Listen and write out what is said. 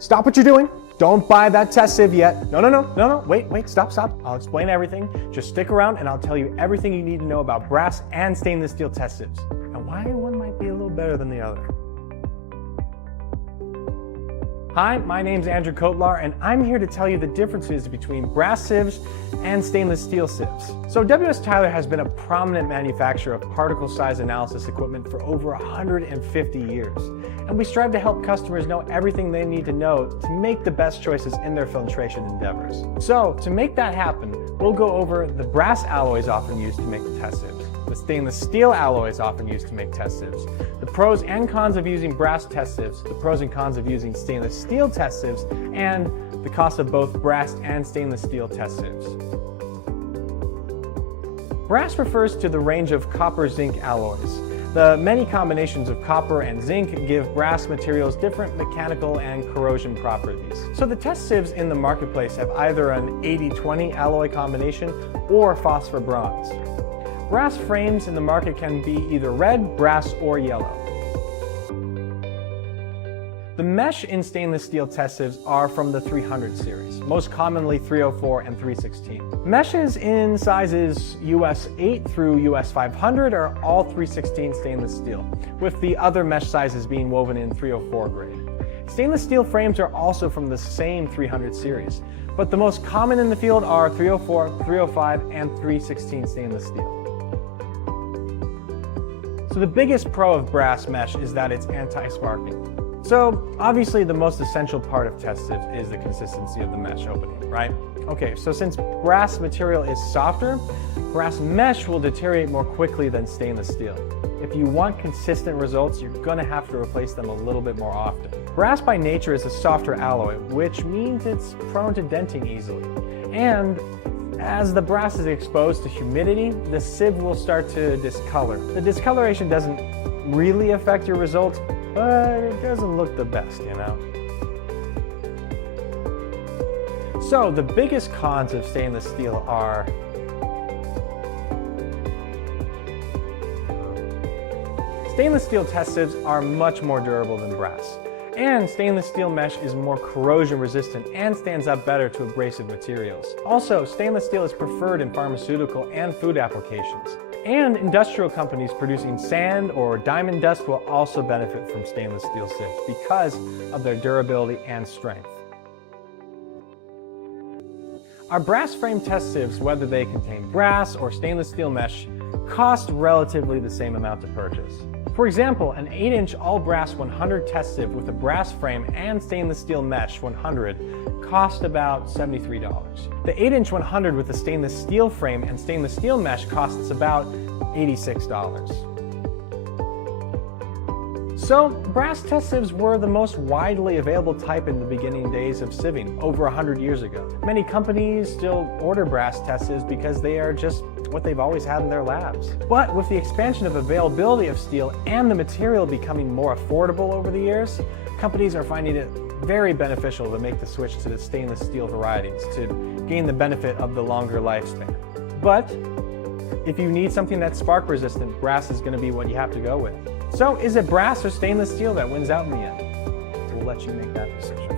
Stop what you're doing. Don't buy that test sieve yet. No. Wait, stop. I'll explain everything. Just stick around and I'll tell you everything you need to know about brass and stainless steel test sieves and why one might be a little better than the other. Hi, my name's Andrew Kotlar, and I'm here to tell you the differences between brass sieves and stainless steel sieves. So W.S. Tyler has been a prominent manufacturer of particle size analysis equipment for over 150 years, and we strive to help customers know everything they need to know to make the best choices in their filtration endeavors. So to make that happen, we'll go over the brass alloys often used to make the test sieves, the stainless steel alloys often used to make test sieves, the pros and cons of using brass test sieves, the pros and cons of using stainless steel test sieves, and the cost of both brass and stainless steel test sieves. Brass refers to the range of copper-zinc alloys. The many combinations of copper and zinc give brass materials different mechanical and corrosion properties. So the test sieves in the marketplace have either an 80-20 alloy combination or phosphor bronze. Brass frames in the market can be either red, brass, or yellow. The mesh in stainless steel test sieves are from the 300 series, most commonly 304 and 316. Meshes in sizes US 8 through US 500 are all 316 stainless steel, with the other mesh sizes being woven in 304 grade. Stainless steel frames are also from the same 300 series, but the most common in the field are 304, 305, and 316 stainless steel. So the biggest pro of brass mesh is that it's anti-sparking. So obviously the most essential part of test sieves is the consistency of the mesh opening, right? Okay, so since brass material is softer, brass mesh will deteriorate more quickly than stainless steel. If you want consistent results, you're gonna have to replace them a little bit more often. Brass by nature is a softer alloy, which means it's prone to denting easily. And as the brass is exposed to humidity, the sieve will start to discolor. The discoloration doesn't really affect your results, but it doesn't look the best, you know? So the biggest cons of stainless steel are stainless steel test sieves are much more durable than brass. And stainless steel mesh is more corrosion resistant and stands up better to abrasive materials. Also, stainless steel is preferred in pharmaceutical and food applications. And industrial companies producing sand or diamond dust will also benefit from stainless steel sieves because of their durability and strength. Our brass frame test sieves, whether they contain brass or stainless steel mesh, cost relatively the same amount to purchase. For example, an 8-inch all-brass 100 test sieve with a brass frame and stainless steel mesh 100 cost about $73. The 8-inch 100 with a stainless steel frame and stainless steel mesh costs about $86. So, brass test sieves were the most widely available type in the beginning days of sieving, over 100 years ago. Many companies still order brass test sieves because they are just what they've always had in their labs. But with the expansion of availability of steel and the material becoming more affordable over the years, companies are finding it very beneficial to make the switch to the stainless steel varieties to gain the benefit of the longer lifespan. But if you need something that's spark resistant, brass is going to be what you have to go with. So is it brass or stainless steel that wins out in the end? We'll let you make that decision.